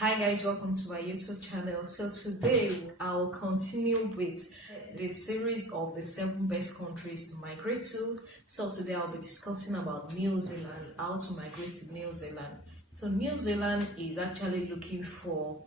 Hi guys, welcome to my YouTube channel. So today I'll continue with the series of the 7 best countries to migrate to. So today I'll be discussing about New Zealand, how to migrate to New Zealand. So New Zealand is actually looking for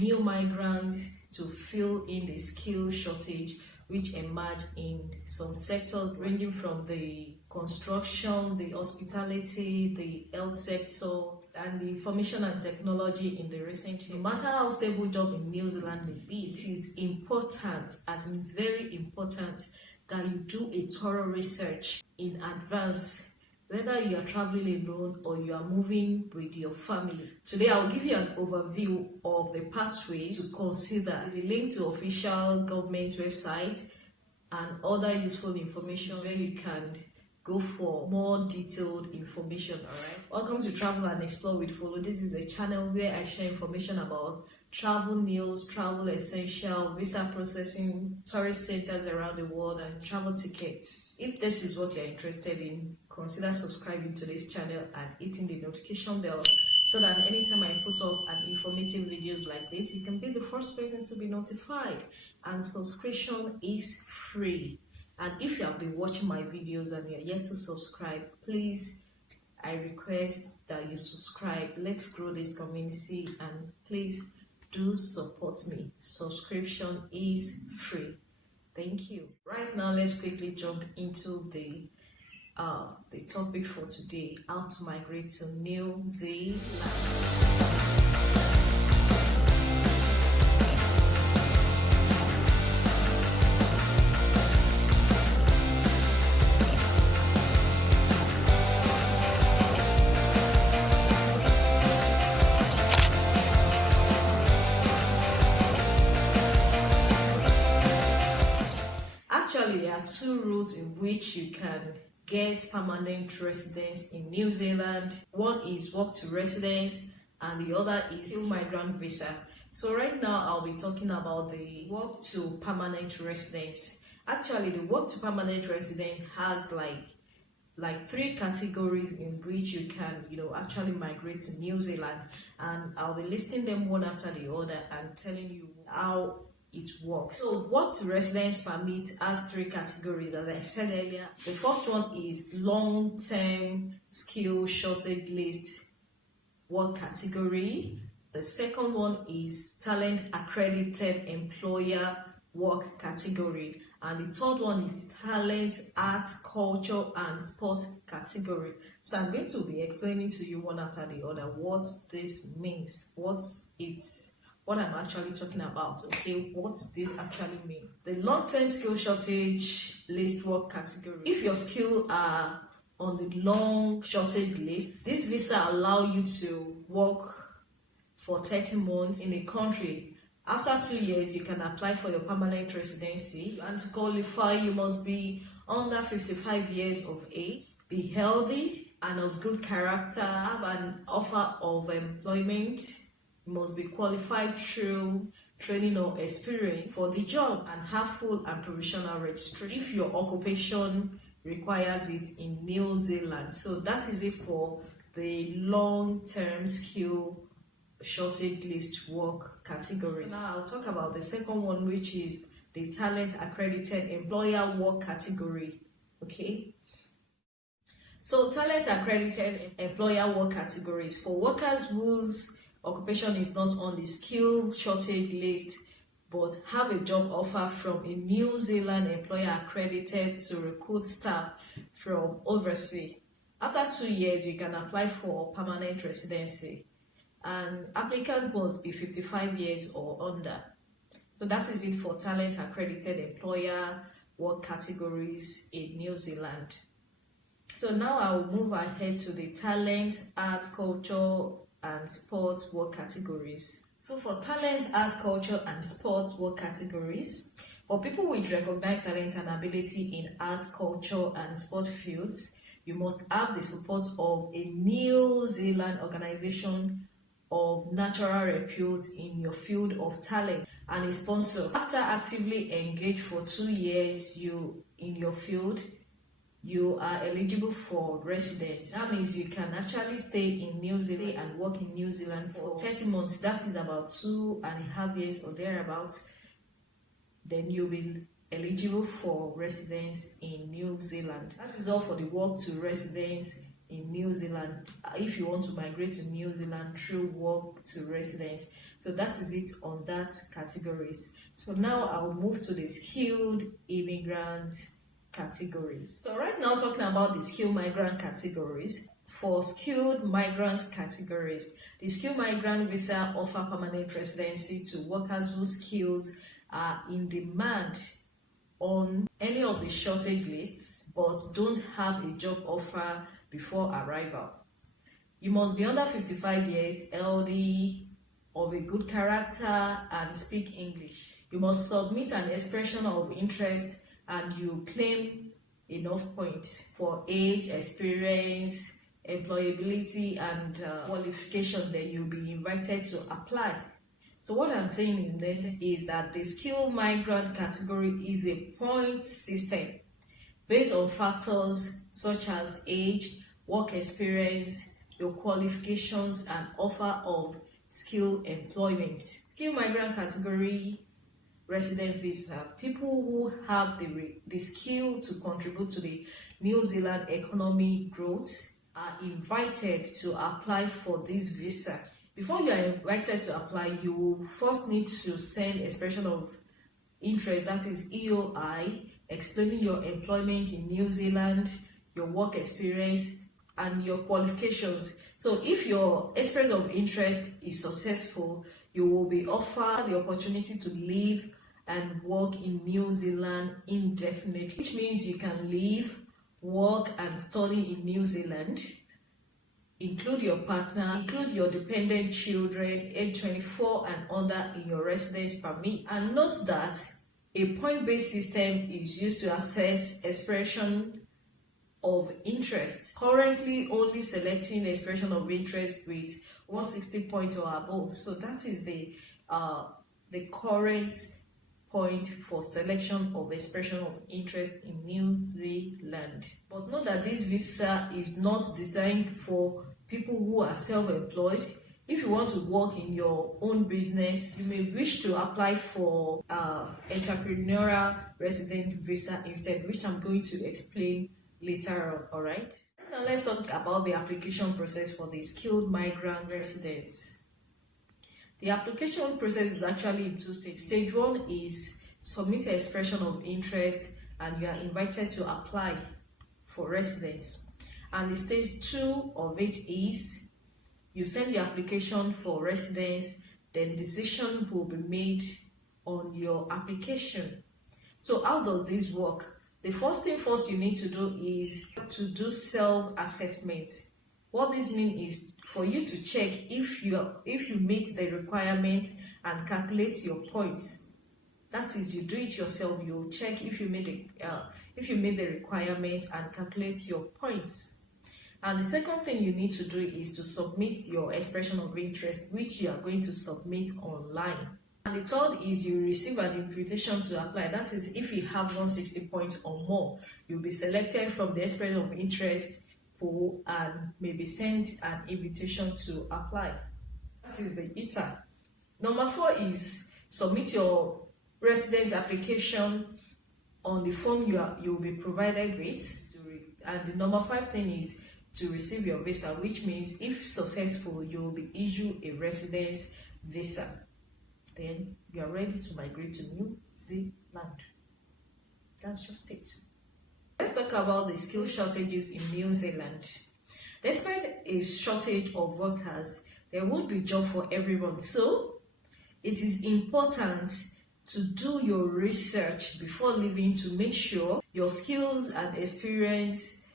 new migrants to fill in the skill shortage which emerged in some sectors ranging from the construction, the hospitality, the health sector, and the information and technology in the recent years. No matter how stable job in New Zealand may be, it is important, as in very important, that you do a thorough research in advance, whether you are traveling alone or you are moving with your family. Today I'll give you an overview of the pathways to consider, the link to official government website and other useful information where you can go for more detailed information. Alright, welcome to Travel and Explore with Folu. This is a channel where I share information about travel news, travel essential, visa processing, tourist centers around the world, and travel tickets. If this is what you're interested in, consider subscribing to this channel and hitting the notification bell so that anytime I put up an informative videos like this, you can be the first person to be notified. And subscription is free. And if you have been watching my videos and you're yet to subscribe, please, I request that you subscribe. Let's grow this community and please do support me. Subscription is free. Thank you. Right now, let's quickly jump into the topic for today: how to migrate to New Zealand. There are 2 routes in which you can get permanent residence in New Zealand. One is work to residence and the other is migrant visa. So right now I'll be talking about the work to permanent residence. Actually, the work to permanent residence has like 3 categories in which you can actually migrate to New Zealand, and I'll be listing them one after the other and telling you how it works. So work to residence permit has 3 categories, as I said earlier. The first one is long-term skill shortage list work category. The second one is talent accredited employer work category, and the third one is talent, art, culture and sport category. So I'm going to be explaining to you one after the other what this means, what I'm actually talking about. Okay, what this actually mean? The long-term skill shortage list work category. If your skills are on the long shortage list, this visa allow you to work for 30 months in a country. After 2 years, you can apply for your permanent residency, and to qualify, you must be under 55 years of age, be healthy and of good character, have an offer of employment. You must be qualified through training or experience for the job and have full and provisional registration if your occupation requires it in New Zealand. So that is it for the long-term skill shortage list work categories. Now I'll talk about the second one, which is the talent accredited employer work category. Okay, so talent accredited employer work categories for workers whose occupation is not on the skill shortage list but have a job offer from a New Zealand employer accredited to recruit staff from overseas. After 2 years, you can apply for permanent residency, and applicant must be 55 years or under. So that is it for talent accredited employer work categories in New Zealand. So now I will move ahead to the talent, arts, culture and sports work categories. So for talent, art, culture and sports work categories, for people with recognized talent and ability in art, culture and sport fields, you must have the support of a New Zealand organization of natural repute in your field of talent and a sponsor. After actively engaged for 2 years in your field, you are eligible for residence. That means you can actually stay in New Zealand and work in New Zealand for 30 months. That is about 2.5 years or thereabouts. Then you'll be eligible for residence in New Zealand. That is all for the work to residence in New Zealand. If you want to migrate to New Zealand through work to residence. So that is it on that categories. So now I'll move to the skilled immigrant categories. So right now, talking about the skilled migrant categories. For skilled migrant categories, the skilled migrant visa offer permanent residency to workers whose skills are in demand on any of the shortage lists but don't have a job offer before arrival. You must be under 55 years, LD, of a good character, and speak English. You must submit an expression of interest and you claim enough points for age, experience, employability, and qualification. Then you'll be invited to apply. So what I'm saying in this is that the skilled migrant category is a point system based on factors such as age, work experience, your qualifications, and offer of skilled employment. Skilled migrant category resident visa. People who have the skill to contribute to the New Zealand economic growth are invited to apply for this visa. Before you are invited to apply, you will first need to send expression of interest, that is EOI, explaining your employment in New Zealand, your work experience, and your qualifications. So if your expression of interest is successful, you will be offered the opportunity to live and work in New Zealand indefinitely, which means you can live, work, and study in New Zealand, include your partner, include your dependent children age 24 and under in your residence permit. And note that a point-based system is used to assess expression of interest. Currently only selecting expression of interest with 160 points or above. So that is the current point for selection of expression of interest in New Zealand. But note that this visa is not designed for people who are self-employed. If you want to work in your own business, you may wish to apply for entrepreneurial resident visa instead, which I'm going to explain later on. Alright, now let's talk about the application process for the skilled migrant residents. The application process is actually in 2 stages. Stage 1 is submit an expression of interest and you are invited to apply for residence. And the stage 2 of it is you send the application for residence, then decision will be made on your application. So how does this work? The first thing you need to do is to do self-assessment. What this means is for you to check if you meet the requirements and calculate your points. That is, you do it yourself. You check if you made the requirements and calculate your points. And the second thing you need to do is to submit your expression of interest, which you are going to submit online. And the third is you receive an invitation to apply. That is, if you have 160 points or more, you'll be selected from the expression of interest pool and may be sent an invitation to apply. That is the ETA. Number 4 is submit your residence application on the form you'll be provided with. And the number 5 thing is to receive your visa, which means if successful, you will be issued a residence visa. Then you are ready to migrate to New Zealand. That's just it. Let's talk about the skill shortages in New Zealand. Despite a shortage of workers, there won't be job for everyone. So it is important to do your research before leaving to make sure your skills and experience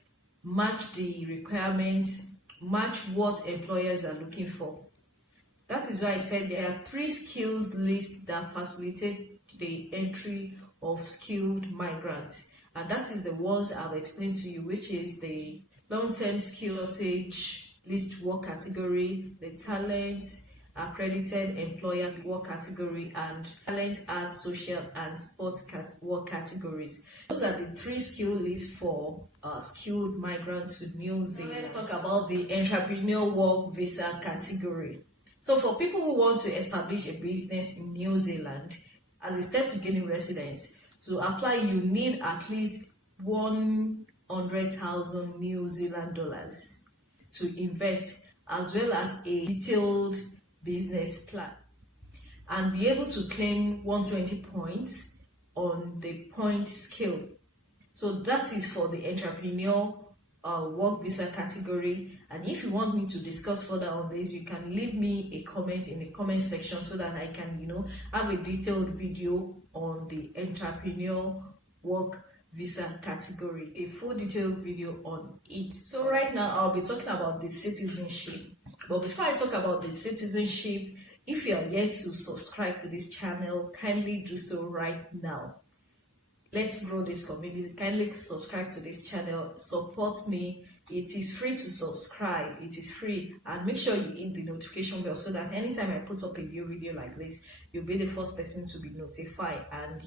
match the requirements, match what employers are looking for. That is why I said there are 3 skills lists that facilitate the entry of skilled migrants. And that is the ones I've explained to you, which is the long-term skill shortage list work category, the talent, accredited employer work category, and talent, art, social, and sports work categories. Those are the 3 skill lists for skilled migrants to New Zealand. Let's talk about the entrepreneurial work visa category. So for people who want to establish a business in New Zealand, as a step to gaining residence, to apply you need at least 100,000 New Zealand dollars to invest, as well as a detailed business plan, and be able to claim 120 points on the point scale. So that is for the entrepreneurial work visa category. And if you want me to discuss further on this, you can leave me a comment in the comment section so that I can have a detailed video on the entrepreneurial work visa category, a full detailed video on it. So right now I'll be talking about the citizenship. But before I talk about the citizenship, if you are yet to subscribe to this channel, kindly do so right now. Let's grow this community. Kindly subscribe to this channel, support me. It is free to subscribe, it is free, and make sure you hit the notification bell so that anytime I put up a new video like this, you'll be the first person to be notified. And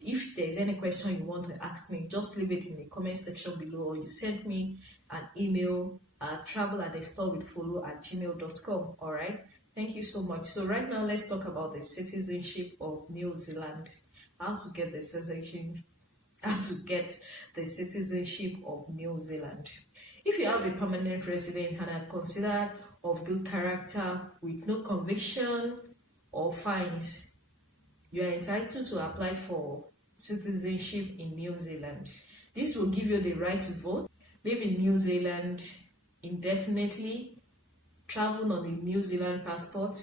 if there's any question you want to ask me, just leave it in the comment section below, or you send me an email at travelandexplorewithfolu@gmail.com. All right, thank you so much. So right now let's talk about the citizenship of New Zealand. How to get the citizenship of New Zealand. If you have a permanent resident and are considered of good character with no conviction or fines, you are entitled to apply for citizenship in New Zealand. This will give you the right to vote, live in New Zealand indefinitely, travel on a New Zealand passport,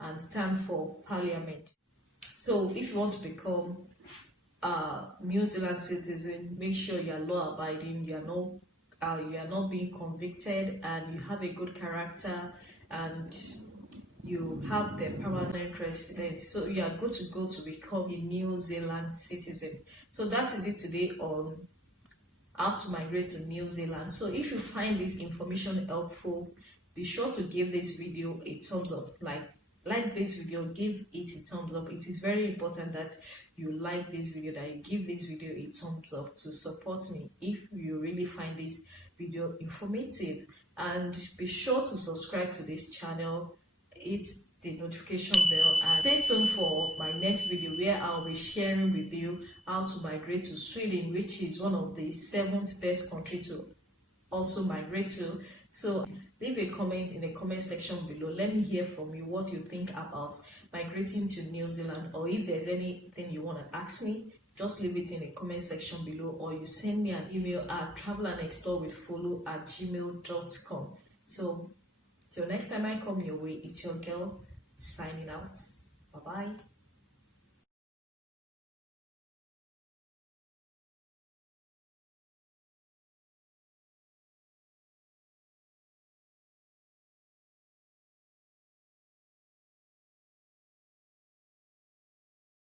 and stand for parliament. So if you want to become a New Zealand citizen, make sure you are law abiding, you are not being convicted, and you have a good character, and you have the permanent residence. So you are good to go to become a New Zealand citizen. So that is it today on how to migrate to New Zealand. So if you find this information helpful, be sure to give this video a thumbs up. Like this video, give it a thumbs up. It is very important that you like this video, that you give this video a thumbs up to support me if you really find this video informative. And be sure to subscribe to this channel, hit the notification bell, and stay tuned for my next video where I'll be sharing with you how to migrate to Sweden, which is one of the 7th best country to also migrate to. So leave a comment in the comment section below. Let me hear from you what you think about migrating to New Zealand, or if there's anything you want to ask me, just leave it in the comment section below, or you send me an email at travelandexplorewithfolu@gmail.com. So till next time I come your way, it's your girl signing out. Bye bye.